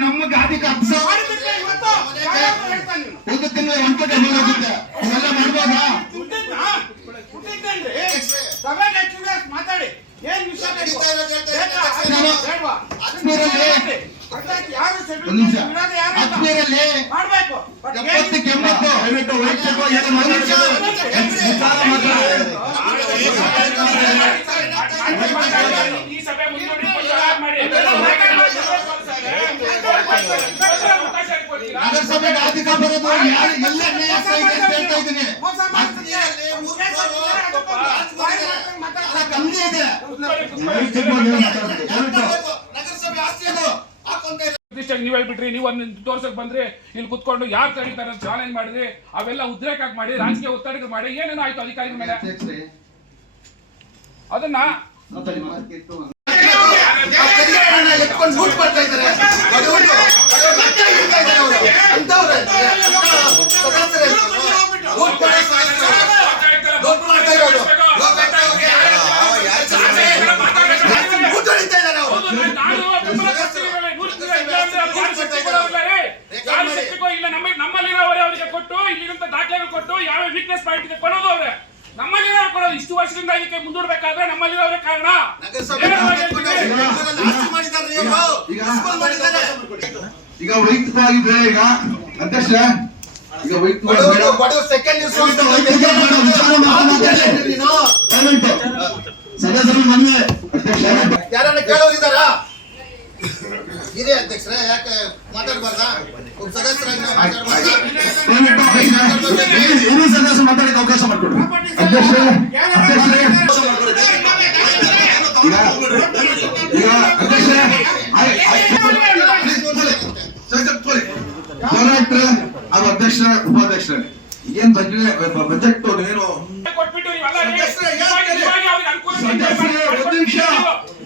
ನಮ್ಮ ನೀನು? ಒಂದು ತಿಂಗಳು ಎಂಟು ಡಬಲ್ ಆಗುತ್ತೆ ಇವೆಲ್ಲ ಮಾಡ್ಬೋದಾ ಮಾತಾಡಿ ಏನ್ ವಿಷಯ? ಆತ್ಮೀಯರಲ್ಲಿ ಮಾಡ್ಬೇಕು ಎಂಬತ್ತು ದಯವಿಟ್ಟು ಏನು ಮಾತಾಡೋದು ವಿಚಾರ ಮಾತಾಡೋದು ಈ ಸಭೆ ಮುಂದೂಡಿ ಮಾಡಿ ಅವಕಾಶ ಕೊಡ್ತೀರಾ ನಗರಸಭೆಗೆ ಆರ್ಥಿಕ ಬರೋದು ಯಾರು? ಎಲ್ಲ ಅಂತ ಹೇಳ್ತಾ ಇದ್ದೀನಿ. ಕಮ್ಮಿ ಇದೆ ನಗರಸಭೆ ಆಸ್ತಿ ಅದು ಹಾಕೊಂತ ಪ್ರತಿಷ್ಠೆಗೆ ನೀವ್ ಹೇಳ್ಬಿಟ್ರಿ ನೀವು ಒಂದು ತೋರ್ಸಕ್ ಬಂದ್ರಿ ಇಲ್ಲಿ ಕುತ್ಕೊಂಡು ಯಾರು ಕರೀತಾರೆ ಚಾಲೆಂಜ್ ಮಾಡಿದ್ರಿ ಅವೆಲ್ಲ ಉದ್ರೇಕ ಮಾಡಿ ರಾಜಕೀಯ ಒತ್ತಡ ಮಾಡಿ ಏನೇನೋ ಆಯ್ತು ಅಧಿಕಾರಿಗಳ ಮೇಲೆ? ಅದನ್ನ ನಮ್ಮಲ್ಲಿರೋವರೇ ಅವರಿಗೆ ಕೊಟ್ಟು ಇಲ್ಲಿರುವಂತ ದಾಖಲೆಗಳು ಕೊಟ್ಟು ಯಾವ ವೀಕ್ನೆಸ್ ಪಾಯಿಂಟ್ ಕೊಡೋದು ಅವ್ರೆ ನಮ್ಮಲ್ಲಿರೋ ಕೊಡೋದು ಇಷ್ಟು ವರ್ಷದಿಂದ ಇದಕ್ಕೆ ಮುಂದೂಡ್ಬೇಕಾದ್ರೆ ನಮ್ಮಲ್ಲಿರೋವರೇ ಕಾರಣ ಈಗ ವೈಯಕ್ತಿಕವಾಗಿ ಈಗ ಅಧ್ಯಕ್ಷ ಈಗ ವೈಟ್ ಮಾಡಿ ಸೆಕೆಂಡ್ ಯಾಕೆ ಉಪಾಧ್ಯಕ್ಷರೇ. ಇವಾಗ ಬಜೆಟ್ ಅನುಕೂಲ ಸದಸ್ಯರೇ, ಒಂದು ನಿಮಿಷ,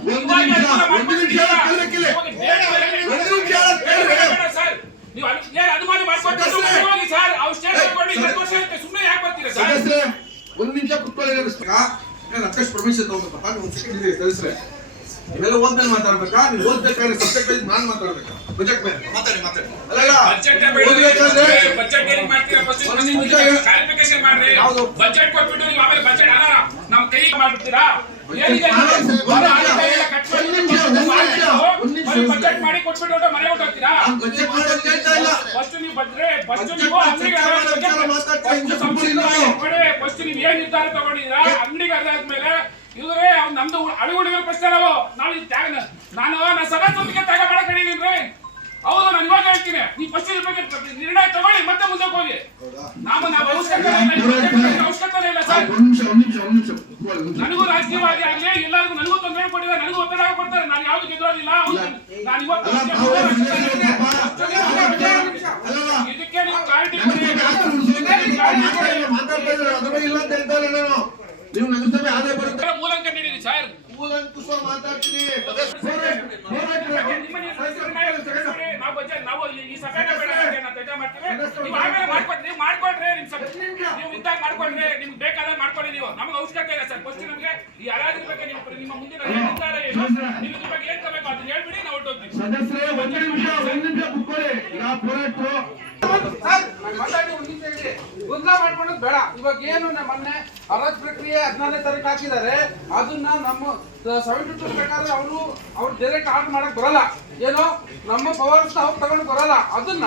ಒಂದು ನಿಮಿಷ, ಒಂದು ನಿಮಿಷ ಒಂದು. ನೀವು ಅನು- ಏನ್ ಅನುಮಾನ ಮಾಡ್ಕೊಂಡು ಸರ್. ಅವ್ರು ಸ್ಟೇಟ್ ತಗೊಂಡು ಸದಸ್ಯರೇ. ಇಪ್ಪತ್ತು ವರ್ಷ ಆಯ್ತು, ಯಾಕೆ ಬರ್ತೀರಾ ಸರ್? ಒಂದು ನಿಮಿಷ ಕುತ್ಕೊಳ್ಳಿ ಅಧ್ಯಕ್ಷ ಪರ್ಮಿಷನ್ ತಗೋಬೇಕಪ್ಪ ನೀವು ಒಂದು ಸೆಕೆಂಡ್ ಇದೆ ಸದಸ್ಯರೇ ಇವೆಲ್ಲ ಓದ್ಮೇಲೆ ಮಾತಾಡ್ಬೇಕಾ? ನೀವು ಓದ್ಬೇಕಾದ್ರೆ ಸಬ್ಜೆಕ್ಟ್ ವೈಸ್ ನಾನ್ ಮಾತಾಡ್ಬೇಕಾ? ಬಜೆಟ್ ಮೇಲೆ? ಮಾತಾಡಿ ಮಾತಾಡಿ. ಅಲ್ಲ ಬಜೆಟ್ ಓದ್ಬೇಕಾದ್ರೆ ಬಜೆಟ್ ಏನ್ ಮಾಡ್ತೀರಾ? ಫಸ್ಟ್ ಕ್ಲಾರಿಫಿಕೇಶನ್ ಮಾಡ್ರಿ? ಬಜೆಟ್ ಕೊಟ್ಬಿಟ್ಟು ನೀವು ಆಮೇಲೆ ಬಜೆಟ್ ಅಲ್ಲ ನಮ್ಮ ಕೈ ಮಾಡ್ಬಿಡ್ತೀರಾ. ಬಜೆಟ್ ಮಾಡಿ ಕೊಟ್ಬಿಟ್ಟು ಮನೆ ಹೊಟ್ಟೋಗ್ತೀರಾ ಫಸ್ಟ್ ನೀವು ಬಂದ್ರೆ ಫಸ್ಟ್ ಬಜೆಟ್ ನೀವು ಅಂಗಡಿಗೆ ಫಸ್ಟ್ ನೀವು ಏನ್ ನಿರ್ಧಾರ ತಗೊಂಡಿದ್ದೀರಾ? ಅಂಗಡಿಗೆ ಅದಾದ್ಮೇಲೆ ಇವ್ರೆ ಅವ್ ನಮ್ದು ಅಳಿಗುಡಿಗಳ ಪ್ರಶ್ನೆ ನಾವು ನಾವು ಇದು ತ್ಯಾಗ ನಾನು ನಾನು ಸದಾ ಜೊತೆಗೆ ತ್ಯಾಗ ಮಾಡಕ್ ಹೇಳಿದೀನಿ ಹೌದು ನಾನು ಇವಾಗ ಹೇಳ್ತೀನಿ. ನೀವು ಫಸ್ಟ್ ಇದ್ರ ಬಗ್ಗೆ ನಿರ್ಣಯ ತಗೊಳ್ಳಿ ಮತ್ತೆ ಮುಂದೆ ಹೋಗಿ. ನಾವು ನಾವು ಅವಶ್ಯಕತೆ ಇಲ್ಲ, ಈ ಸರ್. ನನಗೂ ರಾಜಕೀಯವಾಗಿ ಆಗ್ಲಿ ಎಲ್ಲರಿಗೂ ನನಗೂ ತೊಂದರೆ ಕೊಟ್ಟಿದ್ದಾರೆ ನನಗೂ ಒತ್ತಡ ಕೊಡ್ತಾರೆ ನಾನು ಯಾವ್ದು ಗೆದ್ರೋದಿಲ್ಲ. ನಾನು ಇವತ್ತು ಅಲ್ಲ, ನಾವು ವಿಶ್ಲೇಷಣೆಯಪ್ಪ. ಅಲ್ಲಲ್ಲ. ಇದಕ್ಕೆ ನೀವು ಕ್ಲಾರಿಟಿ ರಾಷ್ಟ್ರ ಉಳಿಸೋಕೆ ಮಾತಾಡ್ತಾ ಇಲ್ಲ, ಮಾತಾಡ್ತಾ ಇದ್ದಾರೆ, ಅದ್ರ ಬಗ್ಗೆ ಇಲ್ಲ ಅಂತ ಹೇಳ್ತಾ ಇಲ್ಲ ನಾನು ನೀವು ನಗರಸಭೆ ಆದಾಯ ಬರುತ್ತೆ ಮೂಲಂಕ ನೀಡಿರಿ ಸರ್ ಕೂಲಂಕುಷ ಮಾತಾಡ್ತೀನಿ. ನೀವು ಈ- ಸಭೆನ ಮಾಡ್ಕೊಡ್ರಿ ನೀವು ಮಾಡ್ಕೊಡ್ರಿ ನಿಮ್ ಸಭೆ ನೀವು ಇದ್ದಾಗ ಮಾಡ್ಕೊಡ್ರಿ ನಿಮ್ಗೆ ಬೇಕಾದಾಗ ಮಾಡ್ಕೊಳ್ಳಿ ನೀವು. ನಮ್ಗೆ ಅವಶ್ಯಕತೆ ಇಲ್ಲ ಸರ್. ಫಸ್ಟ್ ನಮಗೆ ಈ ಹರಾಜಿನ ಬಗ್ಗೆ ನಿಮ್ಮ ನಿಮ್ಮ ಮುಂದಿನ ನಿರ್ಧಾರ ಏನು? ಬಗ್ಗೆ ಏನ್ ತಗೋಬೇಕು ಅದನ್ನ ಹೇಳ್ಬಿಡಿ ನಾವು ಸದಸ್ಯರೇ ಒಂದು ನಿಮಿಷ ಒಂದು ನಿಮಿಷ ಕುತ್ಕೊಳ್ಳಿ. ಈಗ ಹೋರಾಟ ಗೊಂದಲ ಮಾಡ್ಕೊಳ್ಳೋದು ಬೇಡ ಇವಾಗ ಏನು ಮೊನ್ನೆ ಹರಾಜ್ ಪ್ರಕ್ರಿಯೆ ಹದಿನಾರನೇ ತಾರೀಕು ಹಾಕಿದ್ದಾರೆ ಅದನ್ನ ನಮ್ಮ ಸೆವೆಂಟಿ ಟೂ ಪ್ರಕಾರ ಅವರು ಅವ್ರು ಡೈರೆಕ್ಟ್ ಆರ್ಡರ್ ಮಾಡಕ್ ಬರಲ್ಲ ಏನು ನಮ್ಮ ಪವರ್ಸ್ ಅವ್ರು ತಗೊಂಡು ಬರಲ್ಲ ಅದನ್ನ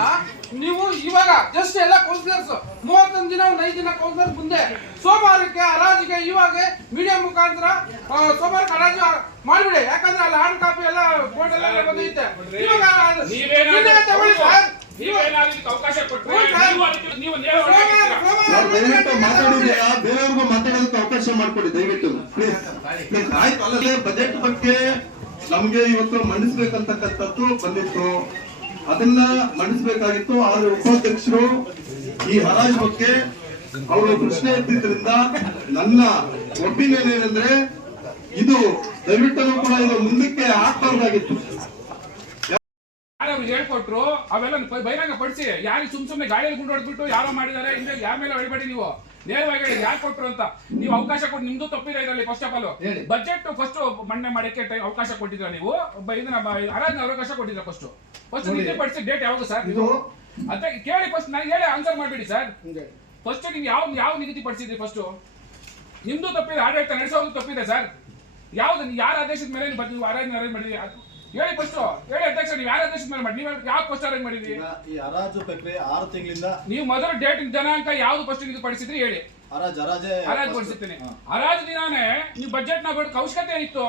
ನೀವು ಇವಾಗ ಜಸ್ಟ್ ಎಲ್ಲ ಕೌನ್ಸಿಲರ್ಸ್ ಮೂವತ್ತೊಂದು ದಿನ ಒಂದು ಐದು ದಿನ ಕೌನ್ಸಿಲರ್ ಮುಂದೆ ಸೋಮವಾರಕ್ಕೆ ಹರಾಜಿಗೆ ಇವಾಗ ಮೀಡಿಯಾ ಮುಖಾಂತರ ಸೋಮವಾರಕ್ಕೆ ಹರಾಜು ಮಾಡಿಬಿಡಿ ಯಾಕಂದ್ರೆ ಅಲ್ಲಿ ಹಾರ್ಡ್ ಕಾಪಿ ಎಲ್ಲ ಬೋರ್ಡ್ ಎಲ್ಲ ಬಂದೈತೆ ಇವಾಗ ನಿನ್ನೆ ತಗೊಳ್ಳಿ ಸರ್. ನೀವೇನಾದ್ರೂ ಇದಕ್ಕೆ ಅವಕಾಶ ಕೊಟ್ರೆ ಹ್ಞೂ ಸರ್. ನೀವು ಅದಕ್ಕೆ ನೀವು ನೇರವಾಗಿ ಸೋಮವಾರ ಸರ್, ದಯವಿಟ್ಟು ಮಾತಾಡಿದ್ರೆ ಸೋಮವಾರ ಬೇರೆಯವ್ರಿಗೂ ಮಾತಾಡೋದಕ್ಕೆ ಅವಕಾಶ ಮಾಡ್ಕೊಡಿ, ದಯವಿಟ್ಟು. ಆಯ್ತು ಅಲ್ಲದೆ ಬಜೆಟ್ ಬಗ್ಗೆ ನಮ್ಗೆ ಇವತ್ತು ಮಂಡಿಸ್ಬೇಕಂತಕ್ಕಂಥದ್ದು ಬಂದಿತ್ತು. ಅದನ್ನ ಮಂಡಿಸ್ಬೇಕಾಗಿತ್ತು. ಆದ್ರೆ ಉಪಾಧ್ಯಕ್ಷರು ಈ ಹರಾಜ್ ಬಗ್ಗೆ ಅವರು ಪ್ರಶ್ನೆ ಎತ್ತಿದ್ರಿಂದ ನನ್ನ ಒಪಿನಿಯನ್ ಏನಂದ್ರೆ ಇದು ದಯವಿಟ್ಟು ಕೂಡ ಇದು ಮುಂದಕ್ಕೆ ಹಾಕ್ಬಾರ್ದಾಗಿತ್ತು ಯಾರು ಹೇಳ್ಕೊಟ್ರು ಅವೆಲ್ಲ ಬಹಿರಂಗ ಪಡಿಸಿ. ಯಾರಿಗೆ ಸುಮ್ ಸುಮ್ಮನೆ ಗಾಡಿಯಲ್ಲಿ ಗುಂಡು ಹೊಡೆದ್ಬಿಟ್ಟು ಯಾರೋ ಮಾಡಿದ್ದಾರೆ ಹಿಂದೆ ಯಾರ ಮೇಲೆ ಹೊಡಿಬೇಡಿ ನೀವು. ನೇರವಾಗಿ ಹೇಳಿ ಯಾರು ಕೊಟ್ರು ಅಂತ. ನೀವು ಅವಕಾಶ ಕೊಟ್ಟು ನಿಮ್ದು ತಪ್ಪಿದೆ ಇದರಲ್ಲಿ first of all. Budget first ಮಣ್ಣೆ ಮಾಡಕ್ಕೆ ಅವಕಾಶ ಕೊಟ್ಟಿದ್ರ ನೀವು? ಇದನ್ನ ಆರಾಧನೆ ಅವಕಾಶ ಕೊಟ್ಟಿದ್ರ ಫಸ್ಟ್ ಫಸ್ಟ್. ನಿಗದಿ ಪಡಿಸಿ ಡೇಟ್ ಯಾವಾಗ ಸರ್ ಇದು ಅಂತ ಕೇಳಿ ಫಸ್ಟ್ ನನಗೆ ಹೇಳಿ ಆನ್ಸರ್ ಮಾಡ್ಬಿಡಿ ಸರ್ ಫಸ್ಟ್ ನೀವು ಯಾವ ಯಾವ ನಿಗದಿ ಪಡಿಸಿದ್ರಿ ಫಸ್ಟ್ ನಿಮ್ದು ತಪ್ಪಿದೆ ಆಡಳಿತ ನಡೆಸೋದು ತಪ್ಪಿದೆ ಸರ್ ಯಾವ್ದು ಯಾರ ಆದೇಶದ ಮೇಲೆ ನೀವು ಆರಾಧನೆ ಅರೇಂಜ್ ಮಾಡಿದ್ರಿ ಹೇಳಿ ಫಸ್ಟ್ ಹೇಳಿ ಅಧ್ಯಕ್ಷ ನೀವು ಯಾರ ಅಧ್ಯಕ್ಷ ಮೇಲೆ ಮಾಡಿ? ನೀವು ಯಾವ ಫಸ್ಟ್ ಅರೇಂಜ್ ಮಾಡಿದ್ರಿ? ಈಗ ಈ ಹರಾಜು ಪ್ರಕ್ರಿಯೆ ಆರು ತಿಂಗಳಿಂದ ನೀವು ಮೊದಲು ಡೇಟ್ ದಿನಾಂಕ ಯಾವ್ದು ಫಸ್ಟ್ ಇದು ಪಡಿಸಿದ್ರಿ ಹೇಳಿ. ಹರಾಜ್ ಹರಾಜೆ ಹರಾಜು ಪಡಿಸುತ್ತೇನೆ ಹರಾಜು ದಿನಾನೇ ನೀವು ಬಜೆಟ್ನ ಬೇಡ ಅವಶ್ಯಕತೆ ಇತ್ತು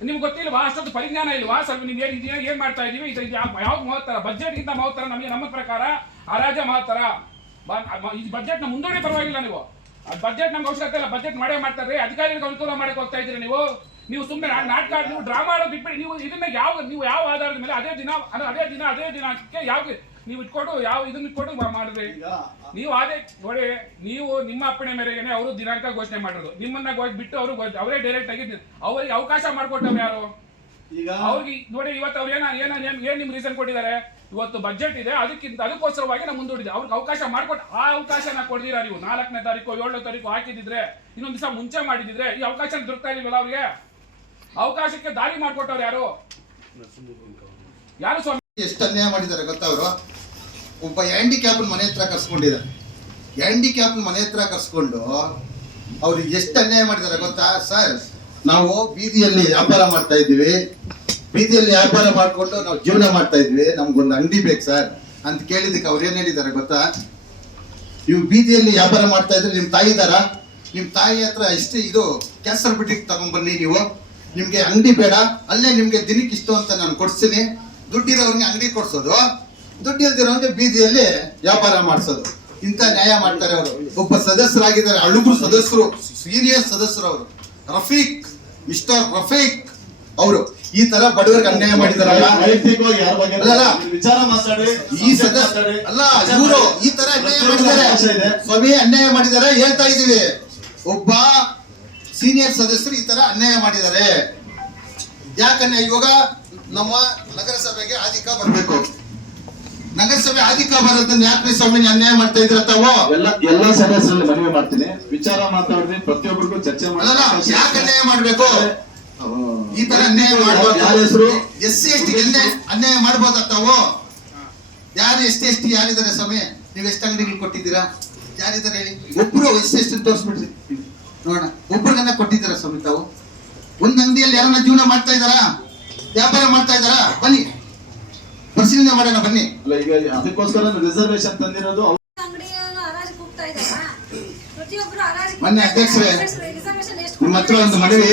ನಿಮ್ಗೆ ಗೊತ್ತಿಲ್ವಾ? ಅಷ್ಟೊಂದು ಪರಿಜ್ಞಾನ ಇಲ್ವಾ? ಸ್ವಲ್ಪ ನೀವು ಏನು ಇದೀಯ ಏನು ಮಾಡ್ತಾ ಇದೀವಿ? ಇದು ಯಾವ ಮಹತ್ತರ? ಬಜೆಟ್ ಗಿಂತ ಮಹತ್ತರ ನಮಗೆ ನಮ್ಮ ಪ್ರಕಾರ ಹರಾಜ ಮಹತ್ತರ. ಬ- ಮ- ಈ ಬಜೆಟ್ನ ಮುಂದೂಡಿ ಪರವಾಗಿಲ್ಲ ನೀವು. ಬಜೆಟ್ ನಮ್ಗೆ ಅವಶ್ಯಕತೆ ಇಲ್ಲ. ಬಜೆಟ್ ಮಾಡೇ ಮಾಡ್ತಾರೆ. ಅಧಿಕಾರಿಗಳಿಗೆ ಅನುಕೂಲ ಮಾಡಕ್ಕೆ ಹೋಗ್ತಾ ಇದ್ದೀರಿ ನೀವು? ನೀವು ಸುಮ್ಮನೆ ನಾಟಕ ನೀವು ಡ್ರಾಮಾ ಆಡೋದು ಬಿಟ್ಬಿಡಿ. ನೀವು ಇದನ್ನ ಯಾವ ನೀವು ಯಾವ ಆಧಾರದ ಮೇಲೆ ಅದೇ ದಿನ ಅದೇ ಅದೇ ದಿನ ಅದೇ ದಿನಕ್ಕೆ ಯಾವ ನೀವು ಇಟ್ಕೊಂಡು ಯಾವ ಇದನ್ನ ಇಟ್ಕೊಂಡು ಮಾಡಿದ್ರಿ. ನೀವು ಅದೇ ನೋಡಿ ನೀವು ನಿಮ್ಮ ಅಪ್ಪಣೆ ಮೇರೆಗೆ ಅವರು ದಿನಾಂಕ ಘೋಷಣೆ ಮಾಡಿರೋದು. ನಿಮ್ಮನ್ನ ಬಿಟ್ಟು ಅವರು ಅವರೇ ಡೈರೆಕ್ಟ್ ಆಗಿ ಅವರಿಗೆ ಅವಕಾಶ ಮಾಡ್ಕೊಟ್ಟವ್ರು ಯಾರು? ಅವ್ರಿಗೆ ನೋಡಿ ಇವತ್ತು ಅವ್ರು ಏನ ಏನ ಏನ್ ನಿಮ್ ರೀಸನ್ ಕೊಟ್ಟಿದ್ದಾರೆ? ಇವತ್ತು ಬಜೆಟ್ ಇದೆ. ಅದಕ್ಕಿಂತ ಅದಕ್ಕೋಸ್ಕರವಾಗಿ ನಾವು ಮುಂದೂಡಿದೆ. ಅವ್ರಿಗೆ ಅವಕಾಶ ಮಾಡ್ಕೊಟ್ಟು ಆ ಅವಕಾಶನ ಕೊಡ್ದಿರಾ ನೀವು? ನಾಲ್ಕನೇ ತಾರೀಕು ಏಳನೇ ತಾರೀಕು ಹಾಕಿದಿದ್ರೆ ಇನ್ನೊಂದ್ ದಿವಸ ಮುಂಚೆ ಮಾಡಿದಿದ್ರೆ ಈ ಅವಕಾಶ ದೊರಕ್ತಾ ಇಲ್ವಲ್ಲ ಅವ್ರಿಗೆ? ಅವಕಾಶಕ್ಕೆ ದಾರಿ ಮಾಡಿಕೊಟ್ಟವ್ರು ಯಾರು? ಯಾರು ಸ್ವಾಮಿ? ಎಷ್ಟು ಅನ್ಯಾಯ ಮಾಡಿದ್ದಾರೆ ಗೊತ್ತಾ ಅವರು? ಒಬ್ಬ ಹ್ಯಾಂಡಿಕ್ಯಾಪ್ ಮನೆ ಹತ್ರ ಕರ್ಸ್ಕೊಂಡಿದ್ದಾರೆ. ಹ್ಯಾಂಡಿಕ್ಯಾಪ್ ಮನೆ ಹತ್ರ ಕರ್ಸ್ಕೊಂಡು ಅವ್ರಿಗೆ ಎಷ್ಟು ಅನ್ಯಾಯ ಮಾಡಿದ್ದಾರೆ ಗೊತ್ತಾ? ಸರ್, ನಾವು ಬೀದಿಯಲ್ಲಿ ವ್ಯಾಪಾರ ಮಾಡ್ತಾ ಇದ್ದೀವಿ. ಬೀದಿಯಲ್ಲಿ ವ್ಯಾಪಾರ ಮಾಡಿಕೊಂಡು ನಾವು ಜೀವನ ಮಾಡ್ತಾ ಇದ್ವಿ ನಮ್ಗೊಂದು ಅಂಗಡಿ ಬೇಕು ಸರ್ ಅಂತ ಕೇಳಿದಕ್ಕೆ ಅವ್ರು ಏನು ಹೇಳಿದ್ದಾರೆ ಗೊತ್ತಾ? ನೀವು ಬೀದಿಯಲ್ಲಿ ವ್ಯಾಪಾರ ಮಾಡ್ತಾ ಇದ್ರೆ ನಿಮ್ಮ ತಾಯಿ ಇದಾರ ನಿಮ್ಮ ತಾಯಿ ಹತ್ರ ಎಷ್ಟು ಇದು ಕ್ಯಾನ್ಸರ್ ಬಿಟ್ಟಿಗೆ ತಗೊಂಡ್ಬನ್ನಿ ನೀವು. ನಿಮ್ಗೆ ಅಂಗಡಿ ಬೇಡ, ಅಲ್ಲೇ ನಿಮ್ಗೆ ದಿನಕ್ಕೆ ಇಷ್ಟು ಅಂತ ನಾನು ಕೊಡ್ಸ್ತೀನಿ. ದುಡ್ಡಿರೋರಿಗೆ ಅಂಗಡಿ ಕೊಡ್ಸೋದು. ದುಡ್ಡು ಇಲ್ದಿರೋರಿಗೆ ಬೀದಿಯಲ್ಲಿ ವ್ಯಾಪಾರ ಮಾಡಿಸೋದು. ಇಂಥ ನ್ಯಾಯ ಮಾಡ್ತಾರೆ ಅವರು. ಒಬ್ಬ ಸದಸ್ಯರಾಗಿದ್ದಾರೆ ಅಳುಗುರು ಸದಸ್ಯರು ಸೀನಿಯರ್ ಸದಸ್ಯರು ಅವರು. ರಫೀಕ್, ಮಿಸ್ಟರ್ ರಫೀಕ್ ಅವರು. ಈ ತರ ಬಡವರಿಗೆ ಅನ್ಯಾಯ ಮಾಡಿದಾರಲ್ಲ. ಈ ಸದಸ್ಯ ಅಲ್ಲ ಈ ತರ ಅನ್ಯಾಯ ಮಾಡಿದ್ದಾರೆ. ಸ್ವಾಮಿ, ಅನ್ಯಾಯ ಮಾಡಿದ್ದಾರೆ, ಹೇಳ್ತಾ ಇದೀವಿ ಒಬ್ಬ ಸೀನಿಯರ್ ಸದಸ್ಯರು ಈ ತರ ಅನ್ಯಾಯ ಮಾಡಿದ್ದಾರೆ. ಯಾಕಂದ್ರೆ ಇವಾಗ ನಮ್ಮ ನಗರಸಭೆಗೆ ಆಧಿಕ ಬರಬೇಕು. ನಗರಸಭೆ ಆಧಿಕ ಬರೋದನ್ನ ಯಾಕೆ ಸ್ವಾಮಿ ಅನ್ಯಾಯ ಮಾಡ್ತಾ ಇದ್ರ ತಾವು? ಎಲ್ಲ ಎಲ್ಲ ಸದಸ್ಯರಲ್ಲಿ ಮನವಿ ಮಾಡ್ತೀನಿ. ವಿಚಾರ ಮಾತಾಡಿದ್ರೆ ಪ್ರತಿಯೊಬ್ಬರಿಗೂ ಚರ್ಚೆ ಮಾಡಿ ಯಾಕೆ ಅನ್ಯಾಯ ಮಾಡ್ಬೇಕು? ಈ ತರ ಅನ್ಯಾಯ ಮಾಡ್ಬೋದು ಎಸ್ ಸಿ ಎಸ್ ಟಿ ಅನ್ಯಾಯ ಮಾಡ್ಬೋದ ತಾವು? ಯಾರು ಎಸ್ ಟಿ ಎಸ್ ಟಿ ಯಾರಿದ್ದಾರೆ ಸ್ವಾಮಿ? ನೀವು ಎಷ್ಟು ಅಂಗಡಿಗಳು ಕೊಟ್ಟಿದ್ದೀರಾ? ಯಾರಿದ್ದಾರೆ ಹೇಳಿ? ಒಬ್ರು ಎಸ್ ಎಸ್ ಟಿ ತೋರಿಸ್ಬಿಡ್ರಿ. ನೋಡೋಣ. ಒಬ್ರಿಗನ್ನ ಕೊಟ್ಟಿದ್ದೀರಾ ಸ್ವಾಮಿ ತಾವು ಒಂದ್ ಅಂಗಡಿಯಲ್ಲಿ ಯಾರನ್ನ ಜೀವನ ಮಾಡ್ತಾ ಇದ್ದಾರಾ? ವ್ಯಾಪಾರ ಮಾಡ್ತಾ ಇದ್ದಾರಾ? ಬನ್ನಿ. ಪರಿಶೀಲನೆ ಮಾಡೋಣ ಬನ್ನಿ. ಅಲ್ಲ ಈಗ ಅದಕ್ಕೋಸ್ಕರ ರಿಸರ್ವೇಶನ್ ತಂದಿರೋದು ಮೊನ್ನೆ ಅಧ್ಯಕ್ಷರೇ, ನಿಮ್ಮ ಹತ್ರ ಒಂದು ಮನವಿ.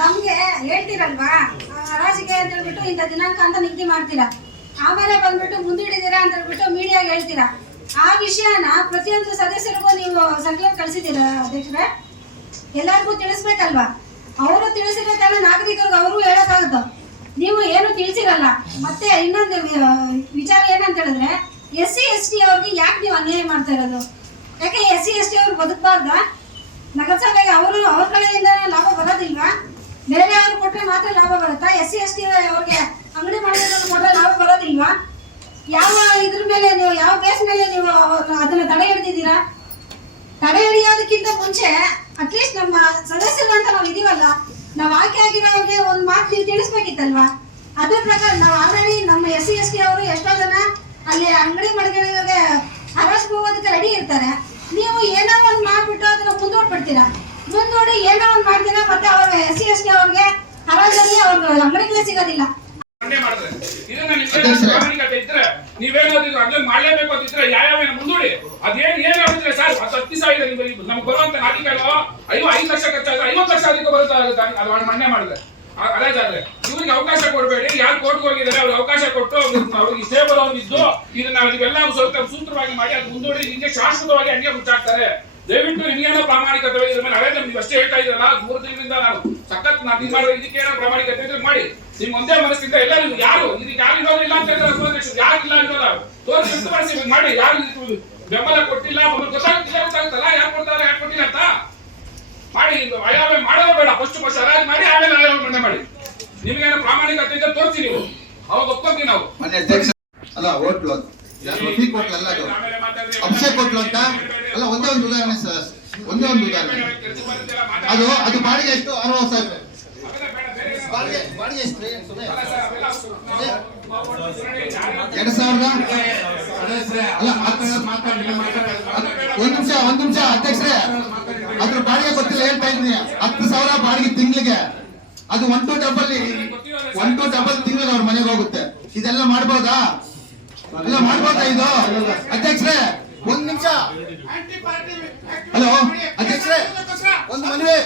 ನಮ್ಗೆ ಹೇಳ್ತೀರಲ್ವಾ? ಹರಾಜಿಗೆ ಅಂತ ಹೇಳ್ಬಿಟ್ಟು ಇಂಥ ದಿನಾಂಕ ಅಂತ ನಿಗದಿ ಮಾಡ್ತೀರಾ? ಆಮೇಲೆ ಬಂದ್ಬಿಟ್ಟು ಮುಂದೂಡಿದ್ದೀರಾ ಅಂತ ಹೇಳ್ಬಿಟ್ಟು ಮೀಡಿಯಾಗೆ ಹೇಳ್ತೀರಾ? ಆ ವಿಷಯನ ಪ್ರತಿಯೊಂದು ಸದಸ್ಯರಿಗೂ ನೀವು ಸಂಕಲನ ಕಳಿಸಿದ್ದೀರಾ ಅಧ್ಯಕ್ಷರೇ? ಎಲ್ಲರಿಗೂ ತಿಳಿಸ್ಬೇಕಲ್ವಾ? ಅವರು ತಿಳಿಸಿರ್ಬೇಕಲ್ಲ ನಾಗರಿಕರಿಗೆ ಅವರು ಹೇಳಕ್ಕಾಗುತ್ತೋ ನೀವು ಏನು ತಿಳಿಸಿರಲ್ಲ. ಮತ್ತೆ ಇನ್ನೊಂದು ವಿಚಾರ ಏನಂತ ಹೇಳಿದ್ರೆ, ಎಸ್ ಸಿ, ಎಸ್ ಟಿ ಅವ್ರಿಗೆ ಯಾಕೆ ನೀವು ಅನ್ಯಾಯ ಮಾಡ್ತಾ ಇರೋದು? ಯಾಕೆ ಎಸ್ ಸಿ, ಎಸ್ ಟಿ ಅವ್ರು ಬದುಕಬಾರ್ದ? ನಗರಸಭೆಗೆ ಅವರು, ಅವ್ರ ಕಡೆಯಿಂದ ಲಾಭ ಬರೋದಿಲ್ವಾ? ಬೇರೆ ಅವ್ರು ಕೊಟ್ಟರೆ ಮಾತ್ರ ಲಾಭ ಬರುತ್ತಾ? ಎಸ್ ಸಿ, ಎಸ್ ಟಿ ಅವ್ರಿಗೆ ಅಂಗಡಿ ಮಾಡಿರೋದು ಕೊಟ್ರೆ ನಾವು ಬರೋದಿಲ್ವಾ? ಯಾವ ಇದ್ರ ಮೇಲೆ ನೀವು, ಯಾವ ಬೇಸ್ ಮೇಲೆ ನೀವು ಅದನ್ನ ತಡೆ ಹಿಡಿದಿದ್ದೀರಾ? ತಡೆ ಹಿಡಿಯೋದಕ್ಕಿಂತ ಮುಂಚೆ ಅಟ್ಲೀಸ್ಟ್ ನಮ್ಮ ಸದಸ್ಯರು ಅಂತ ನಾವು ಇದೀವಲ್ಲ, ನಾವು ಆಯ್ಕೆ ಆಗಿರೋರಿಗೆ ಒಂದು ಮಾತು ನೀವು ತಿಳಿಸ್ಬೇಕಿತ್ತಲ್ವಾ? ಅದ್ರ ಪ್ರಕಾರ ನಾವು ಆಲ್ರೆಡಿ ನಮ್ಮ ಎಸ್ ಸಿ, ಎಸ್ ಟಿ ಅವರು ಎಷ್ಟೋ ಜನ ಅಲ್ಲಿ ಅಂಗಡಿ ಮಳಿಗೆಗಳಿಗೆ ಹರಾಜ್ ಹೋಗೋದಕ್ಕೆ ರೆಡಿ ಇರ್ತಾರೆ. ನೀವು ಏನೋ ಒಂದು ಮಾಡ್ಬಿಟ್ಟು ಅದನ್ನ ಮುಂದೂಡ್ಬಿಡ್ತೀರಾ? ಮುಂದೂಡಿ ಏನೋ ಒಂದು ಮಾಡ್ತೀರಾ, ಮತ್ತೆ ಅವ್ರ ಎಸ್ ಸಿ, ಎಸ್ ಟಿ ಅವ್ರಿಗೆ ಹರಾಜಲ್ಲಿ ಅವ್ರ ಅಂಗಡಿಗಳೇ ಸಿಗೋದಿಲ್ಲ ಮಂಡನೆ ಮಾಡಿದ್ರೆ ಇದನ್ನ ನಿಮ್ಗೆ ಅಧ್ಯಕ್ಷರೇ. ಪ್ರಾಮಾಣಿಕತೆ ಇದ್ರೆ ಅದನ್ನ ಮಾಡ್ಲೇಬೇಕು ಅಂತಿದ್ರೆ ಯಾವ್ಯಾವ ಮುಂದೂಡಿ. ಅದೇನ್ ಏನ್ ಹೇಳಿದ್ರೆ ಸರ್ ಹತ್ತು ಸಾವಿರ ನಿಮ್ಗೆ ಬರುವಂತ ನಾಟಿಕೆಗಳು ಐವ ಐದು ಲಕ್ಷ ಖರ್ಚಾದ್ರೆ ಐವತ್ತು ಲಕ್ಷ ಅದಕ್ಕೆ ಬರುತ್ತೆ ಅದು ಮಣ್ಣೆ ಮಾಡಿದೆ ಅದಾದ್ರೆ ಇವ್ರಿಗೆ ಅವಕಾಶ ಕೊಡಬೇಡಿ, ಯಾರು ಕೋರ್ಟ್ಗೆ ಹೋಗಿದ್ದಾರೆ ಅವ್ರಿಗೆ ಅವಕಾಶ ಕೊಟ್ಟು ಅವ್ರಿಗೆ ಇಷ್ಟೇ ಬರೋದಿದ್ದು ಇದನ್ನ ಇವೆಲ್ಲ ಸ್ವಲ್ಪ ಸೂತ್ರವಾಗಿ ಮಾಡಿ ಅದು ಮುಂದೂಡಿ, ನಿಮಗೆ ಶಾಶ್ವತವಾಗಿ ಹಂಗೆ ಮುಚ್ಚಾಕ್ತಾರೆ ದಯವಿಟ್ಟು ನಿಮಗೇನೋ ಪ್ರಾಮಾಣಿಕತೆ ಇದ್ರ ಮೇಲೆ ಅವೇ ನೀವು ಅಷ್ಟೇ ಹೇಳ್ತಾ ಇದ್ರಲ್ಲ ಮೂರು ತಿಂಗಳಿಂದ ನಾನು ಸಖತ್ ನಾನು ಇದು ಮಾಡೋ ಏನೋ ಪ್ರಾಮಾಣಿಕತೆ ಇದ್ರೆ ಮಾಡಿ. ನಿಮ್ ಒಂದೇ ಮನಸ್ಸಿಂದ ಎಲ್ಲರೂ ಯಾರು? ಇದಕ್ಕೆ ಯಾರು ಇಲ್ಲ ಅಂತ ಹೇಳಿದ್ರೆ ಅಸೋಸಿಯೇಷನ್ ಯಾರು ಇಲ್ಲ ಅಂತ ತೋರಿಸಿ ಇದನ್ನ ಮಾಡಿ? ಯಾರು ಬೆಂಬಲ ಕೊಟ್ಟಿಲ್ಲ ಒಬ್ಬರು ಗೊತ್ತಾಗ್ತಿಲ್ಲ ಗೊತ್ತಾಗುತ್ತಲ್ಲ ಯಾರು ಕೊಡ್ತಾರೆ, ಯಾರು ಕೊಟ್ಟಿಲ್ಲ ಅಂತ? ಮಾಡಿ ಅಯಾವೆ ಮಾಡೋದೇ ಬೇಡ. ಫಸ್ಟ್ ಫಸ್ಟ್ ಹರಾಜು ಮಾಡಿ, ಆಮೇಲೆ ಆಯಾಮ ಮಂಡೆ. ಮಾಡಿ ಏನೋ ಪ್ರಾಮಾಣಿಕತೆ ಇದ್ರೆ ತೋರಿಸಿ ನೀವು. ಅವಾಗ ಒಪ್ಕೊಂತೀವಿ ನಾವು. ಅಲ್ಲ ಹೋಟ್ಲು ರಫೀಕ್ ಹೋಟ್ಲ್ ಅಲ್ಲ ಅದು. ಅಭಿಷೇಕ್ ಕೊಟ್ಲು ಅಂತ? ಅಲ್ಲ, ಒಂದೇ ಒಂದು ಉದಾಹರಣೆ ಸರ್. ಒಂದೇ ಒಂದು ಉದಾಹರಣೆ. ಅದು ಅದು ಬಾಡಿಗೆ ಎಷ್ಟು? ಅರವತ್ತು ಸಾವಿರ ಬಾಡಿಗೆ ಎರಡು ಸಾವಿರದ? ಅಲ್ಲ ಒಂದ್ ನಿಮಿಷ ಒಂದ್ ನಿಮಿಷ, ಅಧ್ಯಕ್ಷರೇ. ಅದ್ರ ಬಾಡಿಗೆ ಗೊತ್ತಿಲ್ಲ, ಹೇಳ್ತಾ ಇದ್ದೀನಿ. ಹತ್ತು ಸಾವಿರ ಬಾಡಿಗೆ ತಿಂಗಳಿಗೆ. ಅದು one two double one two double ತಿಂಗಳಿಗೆ ಅವ್ರ ಮನೆಗೆ ಹೋಗುತ್ತೆ. ಇದೆಲ್ಲ ಮಾಡ್ಬೋದಾ? ಅಲ್ಲ ಮಾಡ್ಬೋದಾ ಇದು ಅಧ್ಯಕ್ಷರೇ ಒಂದ್ ನಿಮಿಷ. ಹಲೋ ಅಧ್ಯಕ್ಷರೇ ಒಂದು ಮನವಿ.